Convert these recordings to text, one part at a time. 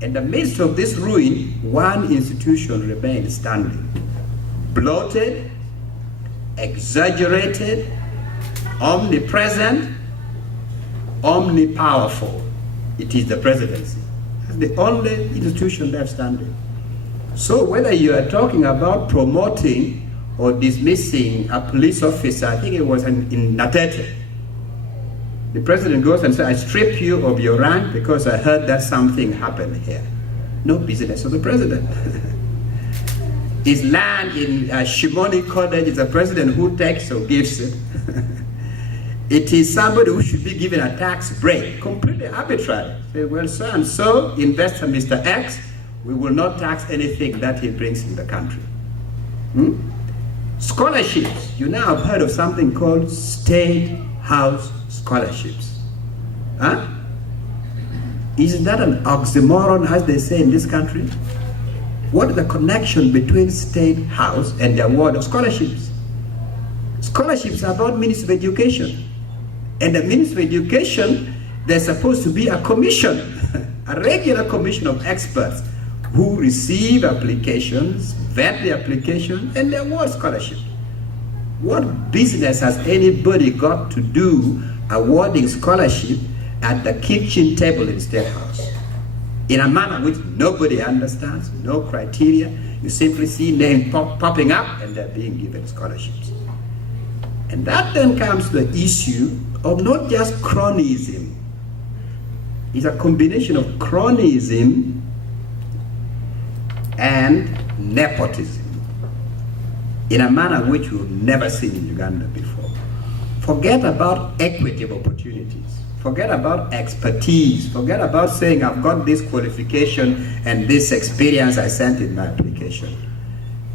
In the midst of this ruin, one institution remained standing. Bloated, exaggerated, omnipresent, omnipowerful. It is the presidency. It's the only institution left standing. So whether you are talking about promoting or dismissing a police officer, I think it was in Natete. The president goes and says, I strip you of your rank because I heard that something happened here. No business of the president. His land in Shimoni College is a president who takes or gives it. It is somebody who should be given a tax break, completely arbitrary. Say, well, so and so, investor Mr. X, we will not tax anything that he brings in the country. Scholarships. You now have heard of something called State House scholarships. Huh? Isn't that an oxymoron, as they say in this country? What is the connection between State House and the award of scholarships? Scholarships are about Ministry of Education. And the Ministry of Education, there's supposed to be a commission, a regular commission of experts who receive applications, vet the application, and they award scholarship. What business has anybody got to do awarding scholarship at the kitchen table in the State House? In a manner which nobody understands, no criteria. You simply see names popping up and they're being given scholarships. And that then comes to the issue of not just cronyism. It's a combination of cronyism and nepotism in a manner which we've never seen in Uganda before. Forget about equity of opportunities. Forget about expertise. Forget about saying I've got this qualification and this experience I sent in my application.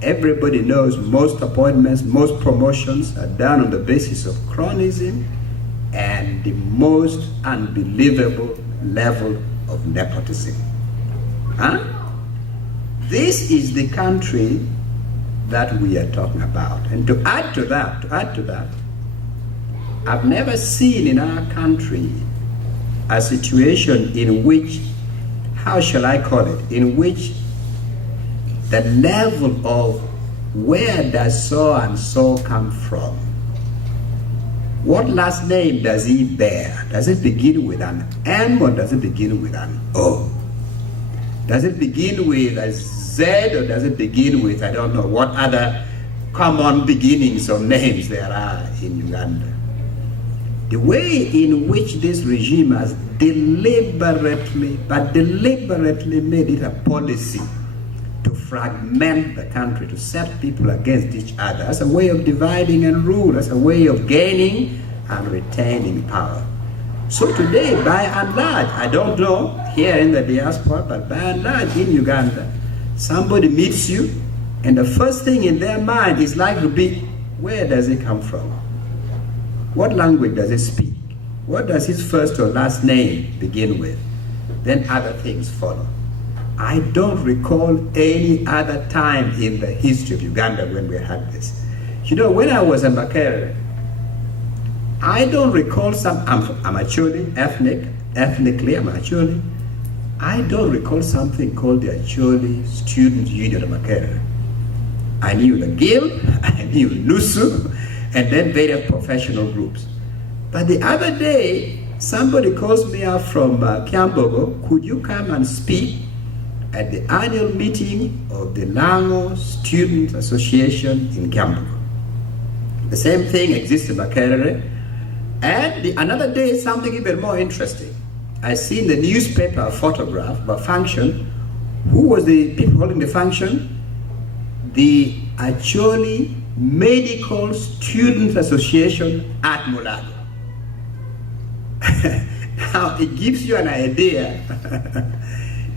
Everybody knows most appointments, most promotions are done on the basis of cronyism and the most unbelievable level of nepotism. Huh? This is the country that we are talking about. And to add to that, I've never seen in our country a situation in which, how shall I call it, in which the level of where does so and so come from? What last name does he bear? Does it begin with an M or does it begin with an O? Does it begin with a Z or does it begin with, I don't know, what other common beginnings of names there are in Uganda? The way in which this regime has deliberately made it a policy to fragment the country, to set people against each other as a way of dividing and rule, as a way of gaining and retaining power. So today, by and large, I don't know here in the diaspora, but by and large in Uganda, somebody meets you and the first thing in their mind is likely to be, where does he come from? What language does he speak? What does his first or last name begin with? Then other things follow. I don't recall any other time in the history of Uganda when we had this. You know, when I was in Makerere, I don't recall I'm Acholi, ethnically I'm Acholi. I don't recall something called the Acholi Student Union of Makerere. I knew the Guild, I knew NUSU, and then various professional groups. But the other day, somebody calls me up from Kyambogo, could you come and speak at the annual meeting of the Lango Student Association in Kyambogo? The same thing exists in Makerere. And another day, something even more interesting. I see in the newspaper a photograph of a function. Who was the people holding the function? The Acholi Medical Student Association at Mulago. Now, it gives you an idea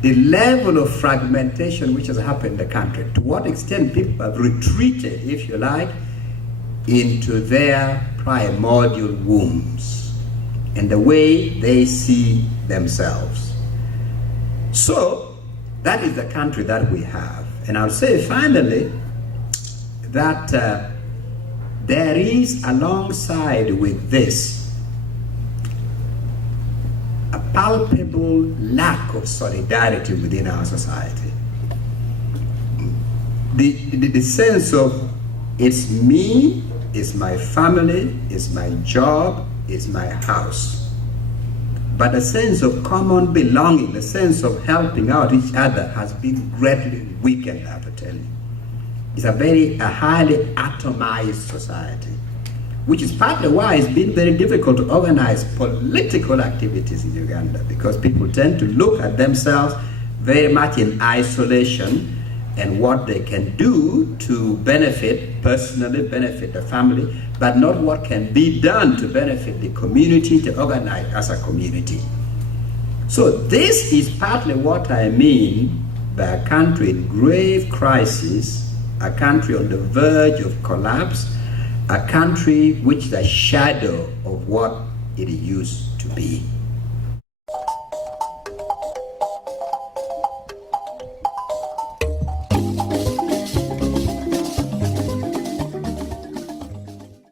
the level of fragmentation which has happened in the country, to what extent people have retreated, if you like, into their primordial wombs and the way they see themselves. So, that is the country that we have. And I'll say finally that there is alongside with this a palpable lack of solidarity within our society. The sense of it's me, it's my family, it's my job, it's my house. But the sense of common belonging, the sense of helping out each other has been greatly weakened, I have to tell you. It's a highly atomized society, which is partly why it's been very difficult to organize political activities in Uganda, because people tend to look at themselves very much in isolation and what they can do to benefit, personally benefit the family, but not what can be done to benefit the community, to organize as a community. So this is partly what I mean by a country in grave crisis, a country on the verge of collapse, a country which is a shadow of what it used to be.